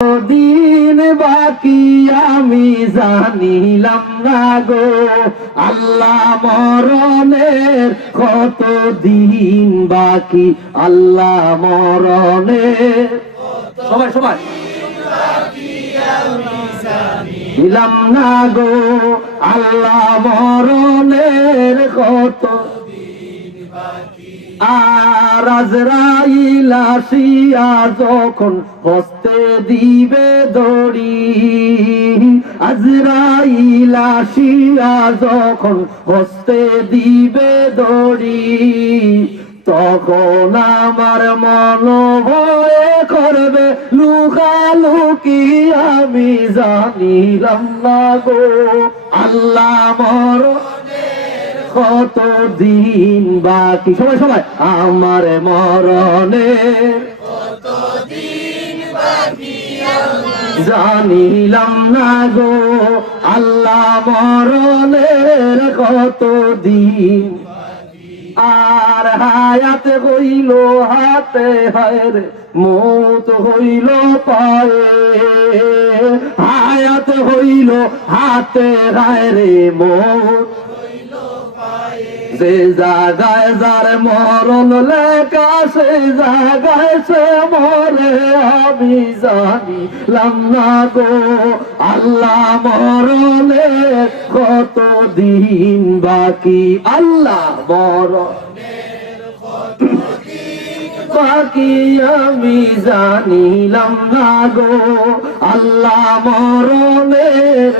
দিন বাকি আমি জানিলাম না গো, আল্লাহ মরণের কত দিন বাকি, আল্লাহ মরণের সবাই সবাই দিলাম না গো, আল্লাহ মরণের কত আর আজরাইল আসিয়া যখন হস্তে দিবে দড়ি, আজরাইল আসিয়া যখন হস্তে দিবে দড়ি, তখন আমার মন ভয়ে করবে লুকালুকি আমি জানিলাম না গো, আল্লাহ মরণের কত দিন বাকি, সবাই সবাই আমার মরণের কত দিন বাকি জানিলাম না গো, আল্লাহ মরণের কত দিন। আর হায়াত হইল হাতে হায় রে, মৌত হইল পায়ে, হায়াত হইল হাতে হায় রে, মৌত যে জায়গায় যার মরণ লেখা সে জায়গায় সে মরে আমি জানিলাম না গো, আল্লাহ মরণের কত দিন বাকি, আল্লাহ মরণের কত দিন বাকি আমি জানিলাম না গো, আল্লাহ মরণের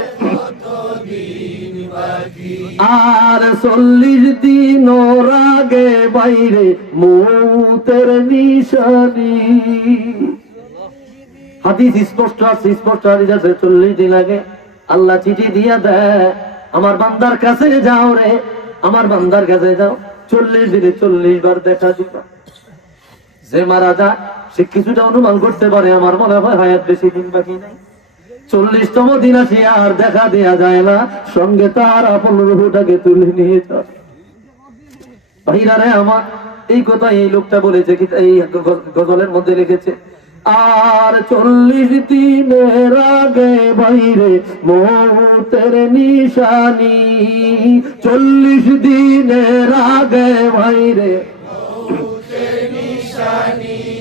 আর 40 দিন ওর আগে বাইরে মৌতের নিশানি, হাদিস স্পষ্ট আছে, স্পষ্ট হাদিস আছে 40 দিন আগে আল্লাহ চিঠি দিয়া দেয়, আমার বান্দার কাছে যাও রে, আমার বান্দার কাছে যাও, 40 দিনে 40 বার দেখা দিবা। যে মারা যায় সে কিছুটা অনুমান করতে পারে আমার মনে হয় হায়াত বেশি দিন বাকি নাই, 40তম দিন আসি আর দেখা দেয়া যায় না, সঙ্গে তার আপন রূহটাকে তুলে নিয়ে যায়। ভাইরারে আমার এই কথা এই লোকটা বলেছে, এই গজলের মধ্যে লিখেছে, আর 40 দিনের আগে বাইরে মৌতের নিশানি, 40 দিনের আগে বাইরে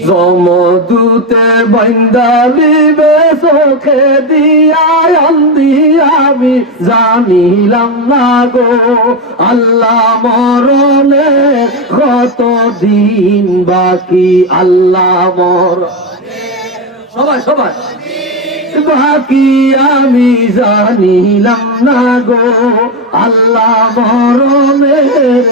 জমদূতে বন্দালিবে চোখে দিয়া আন্দি আমি জানিলাম না গো, আল্লাহ মরণের কত দিন বাকি, আল্লাহ মরণের সবাই সবাই বাকি আমি জানিলাম না গো, আল্লাহ মরণের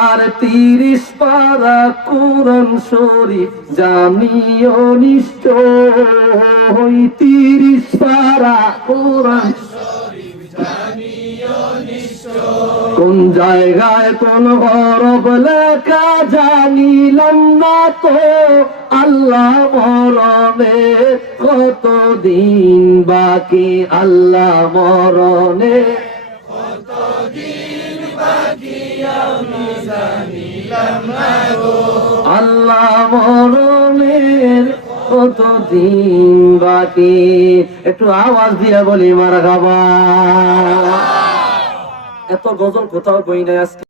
আর 30 পারা কোরআন শরীফ জানিও নিশ্চয়, 30 পারা কোরআন শরীফ জানিও নিশ্চয়, কোন জায়গায় কোন হরফ লেখা জানিলাম না তো, আল্লাহ মরণের কত দিন বাকি, আল্লাহ মরণের কত দিন বাকি আমি জানিলাম না গো, আল্লাহ মরণের কত দিন বাকি। একটু আওয়াজ দিয়া বলি মারহাবা। এত গজল কোথাও বই নাই আজকে।